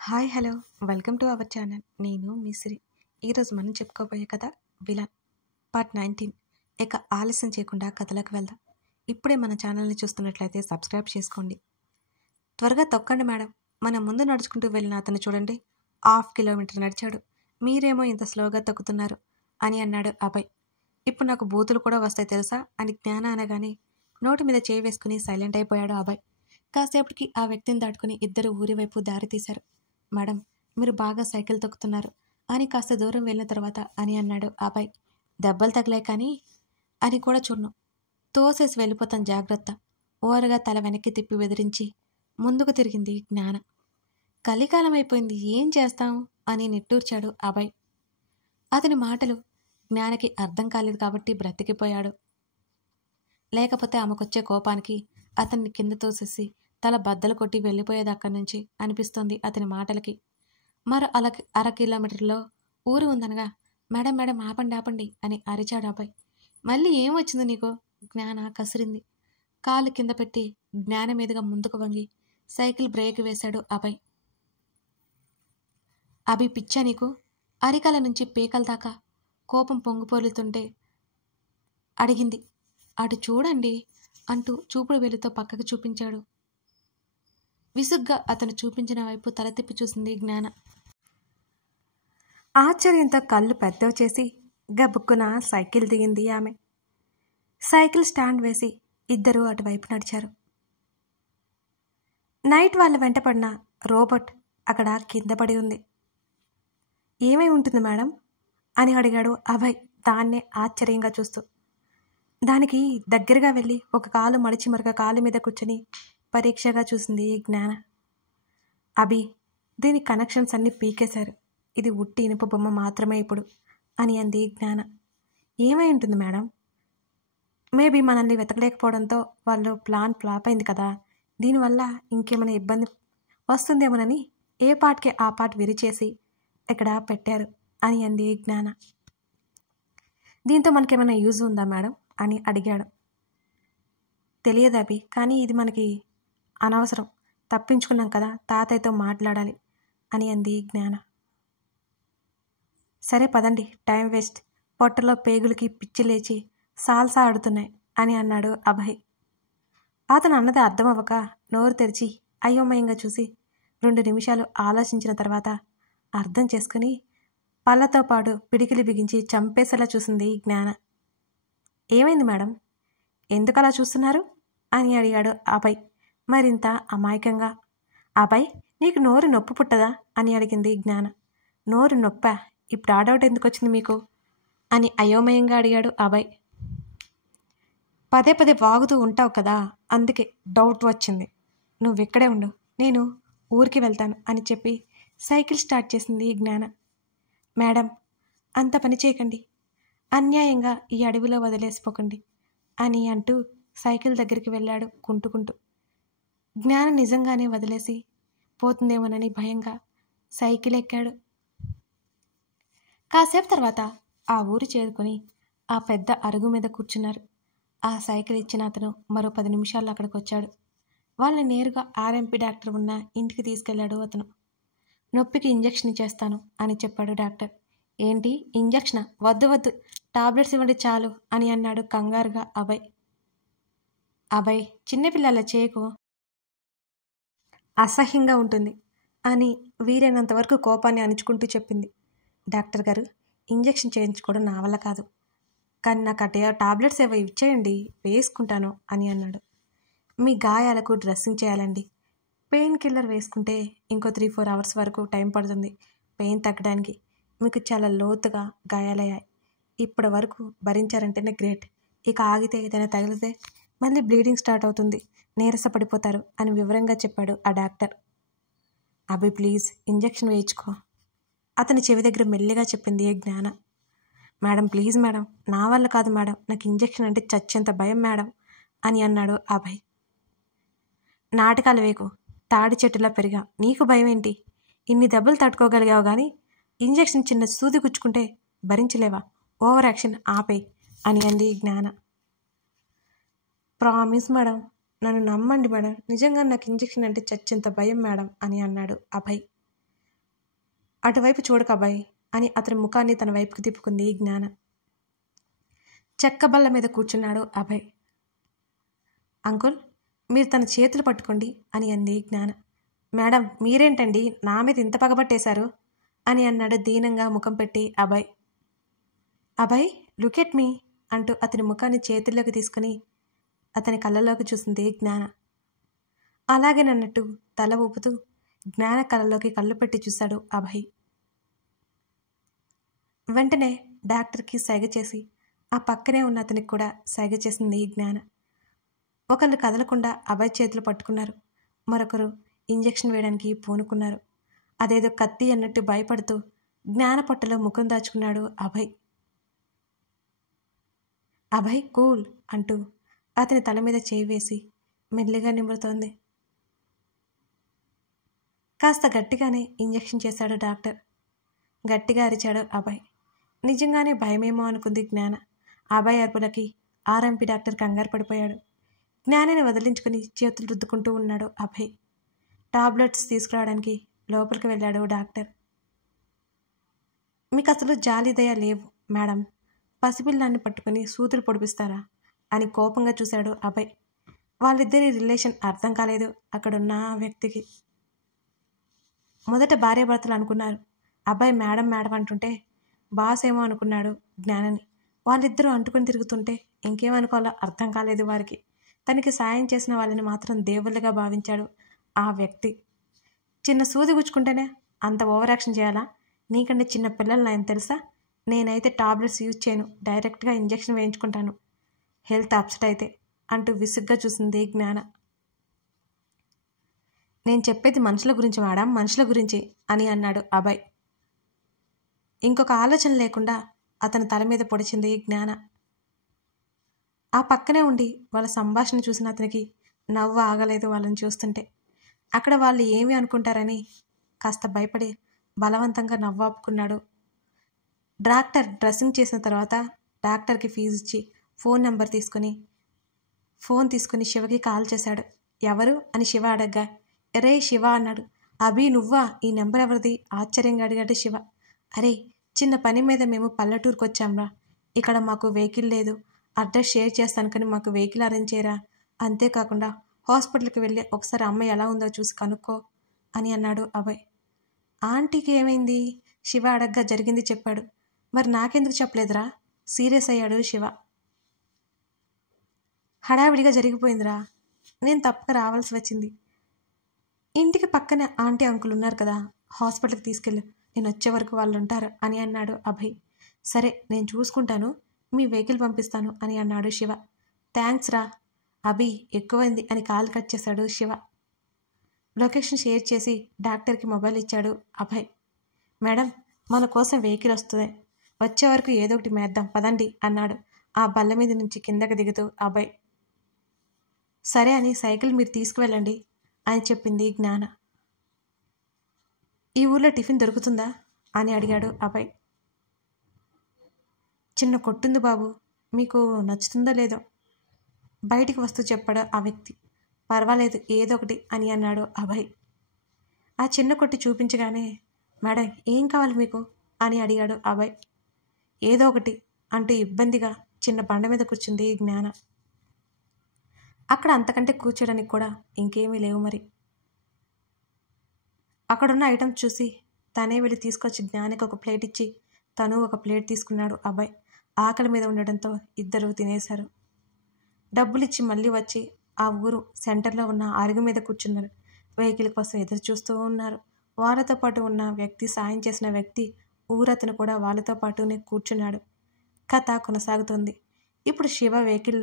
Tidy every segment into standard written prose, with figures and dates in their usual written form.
Hi hello welcome to our channel. నేను మిశ్రీ. ఈరోజు మనం చెప్పుకోబోయే కథ విలన్ పార్ట్ 19. ఇక ఆలస్యం చేయకుండా కథలోకి వెళ్దాం. ఇప్పుడే మన ఛానల్ని చూస్తున్నట్లయితే సబ్స్క్రైబ్ చేసుకోండి. త్వరగా తొక్కండి మేడం. మన ముందు నడుచుకుంటూ వెళ్ళిన అతను చూడండి, 1/2 కిలోమీటర్ నడిచాడు. మీరేమో ఇంత స్లోగా తొక్కుతున్నారు అని అన్నాడు అభయ్. ఇప్పుడు నాకు బూతులు కూడా వస్తాయి తెలుసా అని జ్ఞాన అనగానే నోటి మీద చేయి వేసుకుని సైలెంట్ అయిపోయాడు అభయ్. కాసేపటికి ఆ వ్యక్తిని దాటుకుని ఇద్దరు ఊరి వైపు దారి తీశారు. మేడం, మీరు బాగా సైకిల్ తొక్కుతున్నారు అని కాస్త దూరం వెళ్ళిన తర్వాత అని అన్నాడు అభయ్. దెబ్బలు తగిలే కానీ అని కూడా చూడను, తోసేసి వెళ్ళిపోతాను జాగ్రత్త. ఓరగా తల వెనక్కి తిప్పి బెదిరించి ముందుకు తిరిగింది జ్ఞాన. కలికాలం అయిపోయింది, ఏం చేస్తాం అని నిట్టూర్చాడు అభయ్. అతని మాటలు జ్ఞానకి అర్థం కాలేదు కాబట్టి బ్రతికిపోయాడు. లేకపోతే ఆమెకొచ్చే కోపానికి అతన్ని కింద తోసేసి తల బద్దలు కొట్టి వెళ్ళిపోయేది అక్కడి నుంచి అనిపిస్తోంది అతని మాటలకి. మరో 1/2 కిలోమీటర్లో ఊరు ఉందనగా మేడం మేడం ఆపండి ఆపండి అని అరిచాడు అబ్బాయి. మళ్ళీ ఏం వచ్చింది నీకు? జ్ఞాన కసిరింది. కాలు కింద పెట్టి జ్ఞాన మీదుగా ముందుకు వంగి సైకిల్ బ్రేక్ వేశాడు అభయ్. అభి పిచ్చా నీకు? అరికాల నుంచి పీకల దాకా కోపం పొంగిపోలుతుంటే అడిగింది. అటు చూడండి అంటూ చూపుడు వేలితో పక్కకు చూపించాడు. విసుగ్గా అతను చూపించిన వైపు తల తిప్పి చూసింది జ్ఞాన. ఆశ్చర్యంతో కళ్ళు పెద్దవి చేసి గబుక్కున సైకిల్ దిగింది ఆమె. సైకిల్ స్టాండ్ వేసి ఇద్దరూ అటువైపు నడిచారు. నైట్ వాళ్ళ వెంటపడిన రోబోట్ అక్కడ కింద పడి ఉంది. ఏమై ఉంటుంది మేడం అని అడిగాడు అభయ్ దాన్నే ఆశ్చర్యంగా చూస్తూ. దానికి దగ్గరగా వెళ్ళి ఒక కాలు మడిచి మరొక కాలు మీద కూర్చొని పరీక్షగా చూసింది జ్ఞాన. అభి, దీని కనెక్షన్స్ అన్నీ పీకేశారు, ఇది ఉట్టి ఇనుప బొమ్మ మాత్రమే ఇప్పుడు అని అంది జ్ఞాన. ఏమై ఉంటుంది మేడం? మేబీ మనల్ని వెతకలేకపోవడంతో వాళ్ళు ప్లాన్ ఫ్లాప్ అయింది కదా, దీనివల్ల ఇంకేమైనా ఇబ్బంది వస్తుందేమోనని ఏ పార్ట్కి ఆ పార్ట్ విరిచేసి ఇక్కడ పెట్టారు అని అంది జ్ఞాన. దీంతో మనకేమైనా యూజ్ ఉందా మేడం అని అడిగాడు. తెలియదు అభి, కానీ ఇది మనకి అనవసరం, తప్పించుకున్నాం కదా, తాతయ్యతో మాట్లాడాలి అని అంది జ్ఞాన. సరే పదండి, టైం వేస్ట్, పొట్టలో పేగులకి పిచ్చి లేచి సాల్సా ఆడుతున్నాయి అని అన్నాడు అభయ్. అతను అన్నది అర్థం అవ్వక నోరు తెరిచి అయోమయంగా చూసి 2 నిమిషాలు ఆలోచించిన తర్వాత అర్థం చేసుకుని పళ్ళతో పాటు పిడికిలి బిగించి చంపేసేలా చూసింది జ్ఞాన. ఏమైంది మేడం, ఎందుకలా చూస్తున్నారు అని అడిగాడు అభయ్ మరింత అమాయకంగా. అభయ్, నీకు నోరు నొప్పి పుట్టదా అని అడిగింది జ్ఞాన. నోరు నొప్పా? ఇప్పుడు ఆ డౌట్ ఎందుకు వచ్చింది మీకు అని అయోమయంగా అడిగాడు అభయ్. పదే పదే వాగుతూ ఉంటావు కదా, అందుకే డౌట్ వచ్చింది. నువ్వు ఇక్కడే ఉండు, నేను ఊరికి వెళ్తాను అని చెప్పి సైకిల్ స్టార్ట్ చేసింది జ్ఞాన. మేడం, అంత పని చేయకండి, అన్యాయంగా ఈ అడవిలో వదిలేసిపోకండి అని అంటూ సైకిల్ దగ్గరికి వెళ్ళాడు కుంటుకుంటూ. జ్ఞాన నిజంగానే వదిలేసి పోతుందేమోనని భయంగా సైకిల్ ఎక్కాడు. కాసేపు తర్వాత ఆ ఊరు చేరుకొని ఆ పెద్ద అరుగు మీద కూర్చున్నారు. ఆ సైకిల్ ఇచ్చిన అతను మరో 10 నిమిషాల్లో అక్కడికి వచ్చాడు. వాళ్ళని నేరుగా ఆర్ఎంపీ డాక్టర్ ఉన్న ఇంటికి తీసుకెళ్లాడు అతను. నొప్పికి ఇంజెక్షన్ ఇచ్చేస్తాను అని చెప్పాడు డాక్టర్. ఏంటి ఇంజెక్షనా? వద్దు వద్దు, టాబ్లెట్స్ ఇవ్వండి చాలు అని అన్నాడు కంగారుగా అభయ్. అభయ్, చిన్నపిల్లల చేయకు, అసహ్యంగా ఉంటుంది అని వీలైనంతవరకు కోపాన్ని అణుచుకుంటూ చెప్పింది. డాక్టర్ గారు, ఇంజెక్షన్ చేయించుకోవడం నా వల్ల కాదు, కానీ నాకు టాబ్లెట్స్ ఏవో ఇచ్చేయండి, వేసుకుంటాను అని అన్నాడు. మీ గాయాలకు డ్రెస్సింగ్ చేయాలండి, పెయిన్ కిల్లర్ వేసుకుంటే ఇంకో 3-4 అవర్స్ వరకు టైం పడుతుంది పెయిన్ తగ్గడానికి. మీకు చాలా లోతుగా గాయాలయ్యాయి, ఇప్పటి వరకు భరించారంటేనే గ్రేట్. ఇక ఆగితే ఏదైనా తగిలితే మళ్ళీ బ్లీడింగ్ స్టార్ట్ అవుతుంది, నీరస పడిపోతారు అని వివరంగా చెప్పాడు ఆ డాక్టర్. అభి ప్లీజ్ ఇంజెక్షన్ వేయించుకో అతని చెవి దగ్గర మెల్లిగా చెప్పింది జ్ఞాన. మేడం ప్లీజ్ మేడం, నా వల్ల కాదు మేడం, నాకు ఇంజెక్షన్ అంటే చచ్చేంత భయం మేడం అని అన్నాడు అభయ్. నాటకాలు వేకు, తాడి చెట్టులా పెరిగా, నీకు భయం ఏంటి? ఇన్ని దెబ్బలు తట్టుకోగలిగావు కానీ ఇంజెక్షన్ చిన్న సూది గుచ్చుకుంటే భరించలేవా? ఓవర్ యాక్షన్ ఆపేయ్ అని అంది జ్ఞాన. ప్రామిస్ మేడం, నన్ను నమ్మండి మేడం, నిజంగా నాకు ఇంజెక్షన్ అంటే చచ్చేంత భయం మేడం అని అన్నాడు అభయ్. అటువైపు చూడకు అబ్బాయి అని అతని ముఖాన్ని తన వైపుకి తిప్పుకుంది జ్ఞాన. చెక్క బల్ల మీద కూర్చున్నాడు అభయ్. అంకుల్, మీరు తన చేతులు పట్టుకోండి అని అంది జ్ఞాన. మేడం, మీరేంటండి నా మీద ఇంత పగబట్టేశారు అని అన్నాడు దీనంగా ముఖం పెట్టి Abhay. Abhay, look at me అంటూ అతని ముఖాన్ని చేతుల్లోకి తీసుకుని అతని కళ్ళలోకి చూసింది జ్ఞాన. అలాగేనన్నట్టు తల ఊపుతూ జ్ఞాన కళ్ళలోకి కళ్ళు పెట్టి చూశాడు అభయ్. వెంటనే డాక్టర్కి సైగ చేసి ఆ పక్కనే ఉన్న అతనికి కూడా సైగ చేసింది జ్ఞాన. ఒకళ్ళు కదలకుండా అభయ్ చేతులు పట్టుకున్నారు, మరొకరు ఇంజెక్షన్ వేయడానికి పూనుకున్నారు. అదేదో కత్తి అన్నట్టు భయపడుతూ జ్ఞాన పొట్టలో ముఖం దాచుకున్నాడు అభయ్. అభయ్ కూల్ అంటూ అతని తల మీద చేయి వేసి మెల్లిగా నిమురుతోంది. కాస్త గట్టిగానే ఇంజెక్షన్ చేశాడు డాక్టర్. గట్టిగా అరిచాడు అభయ్. నిజంగానే భయమేమో అనుకుంది జ్ఞాన. అభయ్ అరుపులకి ఆర్ఎంపీ డాక్టర్ కంగారు పడిపోయాడు. జ్ఞానిని వదిలించుకుని చేతులు రుద్దుకుంటూ ఉన్నాడు అభయ్. టాబ్లెట్స్ తీసుకురావడానికి లోపలికి వెళ్ళాడు డాక్టర్. మీకు అసలు జాలిదయ లేవు మేడం, పసిపిల్లాన్ని పట్టుకుని సూదులు పొడిపిస్తారా అని కోపంగా చూశాడు అభయ్. వాళ్ళిద్దరి రిలేషన్ అర్థం కాలేదు అక్కడున్న వ్యక్తికి. మొదట భార్యాభర్తలు అనుకున్నారు. అబ్బాయి మేడం మేడం అంటుంటే బాస్ ఏమో అనుకున్నాడు జ్ఞానని. వాళ్ళిద్దరూ అంటుకుని తిరుగుతుంటే ఇంకేమనుకోవాలో అర్థం కాలేదు వారికి. తనకి సాయం చేసిన వాళ్ళని మాత్రం దేవుళ్ళగా భావించాడు ఆ వ్యక్తి. చిన్న సూది గుచ్చుకుంటేనే అంత ఓవర్ యాక్షన్ చేయాలా? నీకంటే చిన్న పిల్లలు నేను తెలుసా? నేనైతే టాబ్లెట్స్ యూజ్ చేయను, డైరెక్ట్గా ఇంజెక్షన్ వేయించుకుంటాను హెల్త్ అప్సెట్ అయితే అంటూ విసుగ్గా చూసింది జ్ఞాన. నేను చెప్పేది మనుషుల గురించి మేడం, మనుషుల గురించి అని అన్నాడు అభయ్. ఇంకొక ఆలోచన లేకుండా అతని తల మీద పొడిచింది జ్ఞాన. ఆ పక్కనే ఉండి వాళ్ళ సంభాషణ చూసిన అతనికి నవ్వు ఆగలేదు వాళ్ళని చూస్తుంటే. అక్కడ వాళ్ళు ఏమి అనుకుంటారని కాస్త భయపడి బలవంతంగా నవ్వాపుకున్నాడు. డాక్టర్ డ్రెస్సింగ్ చేసిన తర్వాత డాక్టర్కి ఫీజు ఇచ్చి ఫోన్ తీసుకుని శివకి కాల్ చేశాడు. ఎవరు అని శివ అడగ్గా, ఎరే శివ అన్నాడు. అభి నువ్వా? ఈ నెంబర్ ఎవరిది? ఆశ్చర్యంగా అడిగాడు శివ. అరే, చిన్న పని మీద మేము పల్లెటూరుకు వచ్చాంరా, ఇక్కడ మాకు వెహికల్ లేదు, అడ్రస్ షేర్ చేస్తాను కానీ మాకు వెహికల్ అరేంజ్ చేయరా, అంతేకాకుండా హాస్పిటల్కి వెళ్ళి ఒకసారి అమ్మ ఎలా ఉందో చూసి కనుక్కో అని అన్నాడు అభయ్. ఆంటీకి ఏమైంది? శివ అడగ్గా జరిగింది చెప్పాడు. మరి నాకెందుకు చెప్పలేదురా? సీరియస్ అయ్యాడు శివ. హడావిడిగా జరిగిపోయిందిరా, నేను తప్పక రావాల్సి వచ్చింది. ఇంటికి పక్కనే ఆంటీ అంకుల్ ఉన్నారు కదా, హాస్పిటల్కి తీసుకెళ్ళు, నేను వచ్చే వరకు వాళ్ళు ఉంటారు అని అన్నాడు అభయ్. సరే నేను చూసుకుంటాను, మీ వెహికల్ పంపిస్తాను అని అన్నాడు శివ. థ్యాంక్స్ రా అభి, ఎక్కువైంది అని కాల్ కట్ చేశాడు శివ. లొకేషన్ షేర్ చేసి డాక్టర్కి మొబైల్ ఇచ్చాడు అభయ్. మేడం, మన కోసం వెహికల్ వస్తుంది, వచ్చే వరకు ఏదో ఒకటి మేద్దాం పదండి అన్నాడు ఆ బల్ల మీద నుంచి కిందకి దిగుతూ అభయ్. సరే అని సైకిల్ మీరు తీసుకువెళ్ళండి అని చెప్పింది జ్ఞాన. ఈ ఊర్లో టిఫిన్ దొరుకుతుందా అని అడిగాడు అభయ్. చిన్న కొట్టుంది బాబు, మీకు నచ్చుతుందో లేదో బయటికి వస్తూ చెప్పాడు ఆ వ్యక్తి. పర్వాలేదు ఏదో ఒకటి అని అన్నాడు అభయ్. ఆ చిన్న కొట్టి చూపించగానే, మేడం ఏం కావాలి మీకు అని అడిగాడు అభయ్. ఏదో ఒకటి అంటూ ఇబ్బందిగా చిన్న బండ మీద కూర్చుంది జ్ఞాన. అక్కడ అంతకంటే కూర్చోడానికి కూడా ఇంకేమీ లేవు మరి. అక్కడున్న ఐటమ్స్ చూసి తనే వెళ్ళి తీసుకొచ్చి జ్ఞానికి ఒక ప్లేట్ ఇచ్చి తను ఒక ప్లేట్ తీసుకున్నాడు అభయ్. ఆకలి మీద ఉండడంతో ఇద్దరు తినేశారు. డబ్బులిచ్చి మళ్ళీ వచ్చి ఆ ఊరు సెంటర్లో ఉన్న అరుగు మీద కూర్చున్నారు. వెహికల్ కోసం ఎదురు చూస్తూ ఉన్నారు. వాళ్ళతో పాటు ఉన్న వ్యక్తి, సాయం చేసిన వ్యక్తి ఊరతను కూడా వాళ్ళతో పాటునే కూర్చున్నాడు. కథ కొనసాగుతుంది. ఇప్పుడు శివ వెహికల్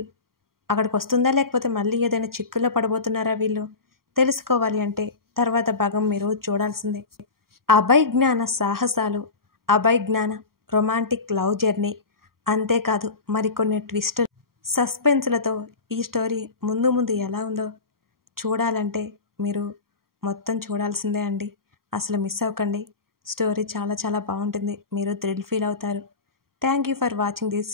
అక్కడికి వస్తుందా లేకపోతే మళ్ళీ ఏదైనా చిక్కుల్లో పడబోతున్నారా వీళ్ళు? తెలుసుకోవాలి అంటే తర్వాత భాగం మీరు చూడాల్సిందే. అభయ్ జ్ఞాన సాహసాలు, అభయ్ జ్ఞాన రొమాంటిక్ లవ్ జర్నీ, అంతేకాదు మరికొన్ని ట్విస్ట్ సస్పెన్స్లతో ఈ స్టోరీ ముందు ముందు ఎలా ఉందో చూడాలంటే మీరు మొత్తం చూడాల్సిందే అండి. అసలు మిస్ అవ్వకండి. స్టోరీ చాలా చాలా బాగుంటుంది. మీరు థ్రిల్ ఫీల్ అవుతారు. Thank you for watching this.